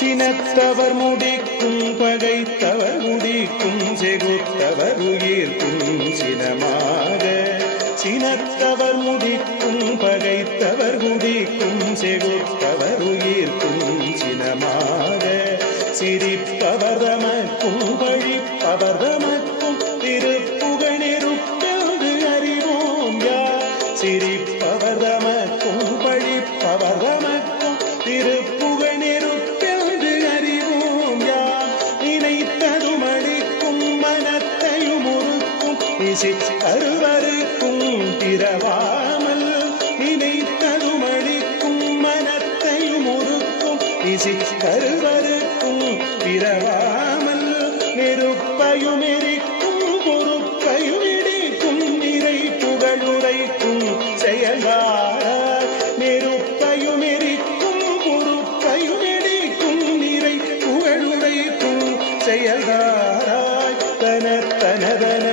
சினத்தவர் முடிக்கும் பகைத்தவர் முடிக்கும் செகுத்தவர் உயிர்க்கும் சினமாக. சினத்தவர் முடிக்கும் பகைத்தவர் முடிக்கும் செகுத்தவர் உயிர்க்கும் சினமாக. சிரிப்பவர் தமக்கும் பழிப்பவர் தமக்கும் திருப்புகழிருப்பது அறிவோம் யார்? சிரிப்பவர் தமக்கும் பழிப்பவர் தமக்கும் திருப்பு உருக்கும் இசை திரவாமல் நினைத்ததும் அளிக்கும் மனத்தையும் உருக்கும் இசை கருவருக்கும் பிறவாமல் நெருப்பையும் எரிக்கும் பொறுப்பையும் இடிக்கும் நிறை புகழுரைக்கும் செயல்வார் நெருப்பையும் எரிக்கும் பொறுப்பையும் இடிக்கும் நிறை புகழுரைக்கும் செயல்தாராய் தன தனதன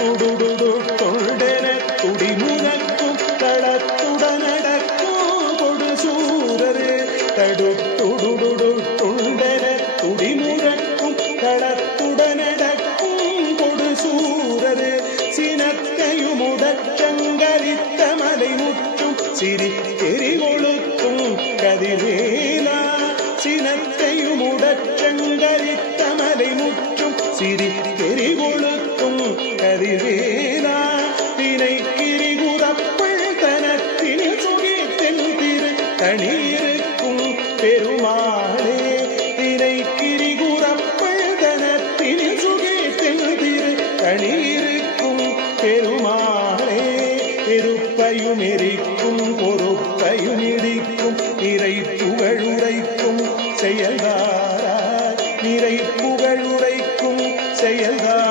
தடுத்துடுடுடு தொண்டன துடிமுகக்கும் தளத்துடனடக்கும் கொடு சூரரே. தடுத்துடுடுடு தொண்டன துடிமுகக்கும் தளத்துடனடக்கும் கொடு சூரரே. சினத்தையும் உடச்சங்கரித்த மலை முற்றும் சிரி எரி கதிர்வேலா. சினத்தையும் உடச்சங்கரித்த மலை முற்றும் சிரி எரி கதிரேனா தினைக்கிரி குதப்பள் தனத்தினில் சுகித்தென் திரு தனியிருக்கும் பெருமாளே. தினைக்கிரி குதப்பள் தனத்தினில் சுகித்தென் திரு தனியிருக்கும் பெருமாளே. இருப்பையும் எரிக்கும் பொறுப்பையும் இடிக்கும் நிறை புகழுரைக்கும் செயல்தாராய் நிறை புகழுரைக்கும் செயல்தார்?